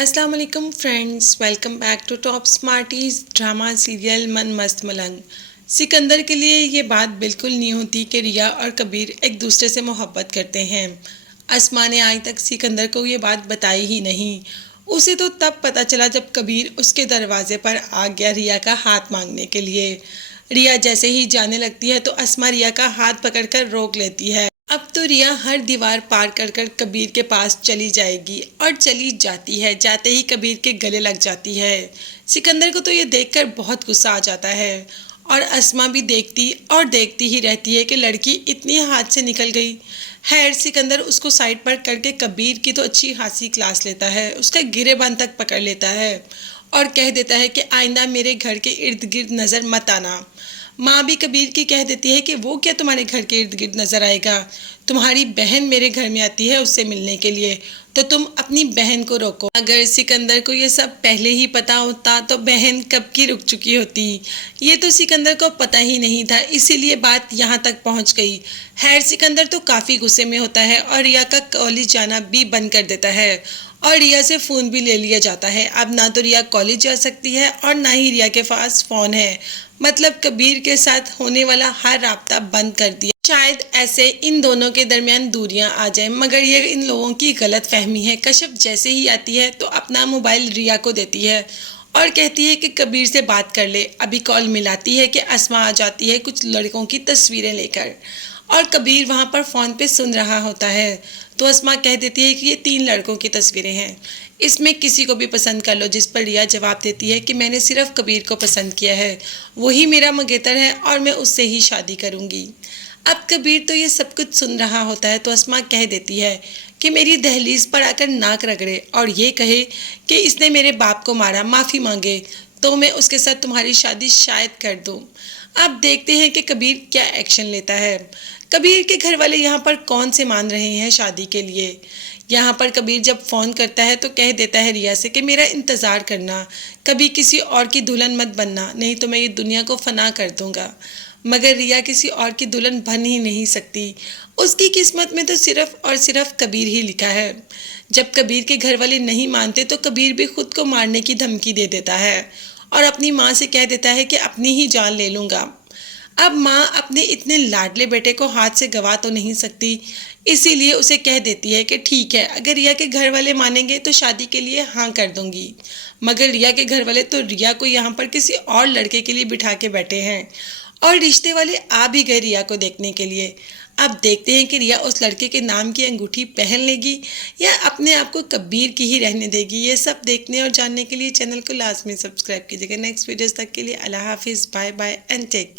अस्सलाम वालेकुम friends, welcome back to Top Smarties drama serial Mann Mast मलंग। सिकंदर के लिए ये बात बिल्कुल नहीं होती कि रिया और कबीर एक दूसरे से मोहब्बत करते हैं। अस्मा ने आज तक सिकंदर को ये बात बताई ही नहीं। उसे तो तब पता चला जब कबीर उसके दरवाजे पर आ गया रिया का हाथ मांगने के लिए। रिया जैसे ही जाने लगती है तो अस्मा रिया का हाथ पकड़कर रोक लेती है। अब तो रिया हर दीवार पार कर कर कबीर के पास चली जाएगी और चली जाती है। जाते ही कबीर के गले लग जाती है। सिकंदर को तो ये देखकर बहुत गुस्सा आ जाता है और अस्मा भी देखती और देखती ही रहती है कि लड़की इतनी हाथ से निकल गई। खैर सिकंदर उसको साइड पर करके कबीर की तो अच्छी खासी क्लास लेता है, उसका गिरेबान तक पकड़ लेता है और कह देता है कि आइंदा मेरे घर के इर्द गिर्द नज़र मत आना। माँ भी कबीर की कह देती है कि वो क्या तुम्हारे घर के इर्द गिर्द नजर आएगा, तुम्हारी बहन मेरे घर में आती है उससे मिलने के लिए, तो तुम अपनी बहन को रोको। अगर सिकंदर को ये सब पहले ही पता होता तो बहन कब की रुक चुकी होती। ये तो सिकंदर को पता ही नहीं था, इसीलिए बात यहाँ तक पहुँच गई। खैर सिकंदर तो काफ़ी गुस्से में होता है और रिया का कॉलेज जाना भी बंद कर देता है और रिया से फ़ोन भी ले लिया जाता है। अब ना तो रिया कॉलेज जा सकती है और ना ही रिया के पास फ़ोन है। मतलब कबीर के साथ होने वाला हर राब्ता बंद कर दिया। शायद ऐसे इन दोनों के दरमियान दूरियां आ जाएं, मगर ये इन लोगों की गलत फहमी है। कश्यप जैसे ही आती है तो अपना मोबाइल रिया को देती है और कहती है कि कबीर से बात कर ले। अभी कॉल मिलाती है कि अस्मा आ जाती है कुछ लड़कों की तस्वीरें लेकर और कबीर वहाँ पर फ़ोन पे सुन रहा होता है। तो अस्मा कह देती है कि ये 3 लड़कों की तस्वीरें हैं, इसमें किसी को भी पसंद कर लो। जिस पर रिया जवाब देती है कि मैंने सिर्फ कबीर को पसंद किया है, वही मेरा मंगेतर है और मैं उससे ही शादी करूँगी। अब कबीर तो ये सब कुछ सुन रहा होता है तो अस्मा कह देती है कि मेरी दहलीज पर आकर नाक रगड़े और ये कहे कि इसने मेरे बाप को मारा, माफ़ी मांगे, तो मैं उसके साथ तुम्हारी शादी शायद कर दूँ। अब देखते हैं कि कबीर क्या एक्शन लेता है। कबीर के घर वाले यहाँ पर कौन से मान रहे हैं शादी के लिए। यहाँ पर कबीर जब फ़ोन करता है तो कह देता है रिया से कि मेरा इंतज़ार करना, कभी किसी और की दुल्हन मत बनना, नहीं तो मैं ये दुनिया को फना कर दूँगा। मगर रिया किसी और की दुल्हन बन ही नहीं सकती, उसकी किस्मत में तो सिर्फ और सिर्फ कबीर ही लिखा है। जब कबीर के घर वाले नहीं मानते तो कबीर भी खुद को मारने की धमकी दे देता है और अपनी माँ से कह देता है कि अपनी ही जान ले लूँगा। अब माँ अपने इतने लाडले बेटे को हाथ से गवा तो नहीं सकती, इसीलिए उसे कह देती है कि ठीक है, अगर रिया के घर वाले मानेंगे तो शादी के लिए हाँ कर दूंगी। मगर रिया के घर वाले तो रिया को यहाँ पर किसी और लड़के के लिए बिठा के बैठे हैं और रिश्ते वाले आ भी गए रिया को देखने के लिए। अब देखते हैं कि रिया उस लड़के के नाम की अंगूठी पहन लेगी या अपने आप को कबीर की ही रहने देगी। ये सब देखने और जानने के लिए चैनल को लाजमी सब्सक्राइब कीजिएगा। नेक्स्ट वीडियोस तक के लिए अल्लाह हाफिज़, बाय बाय एंड टेक।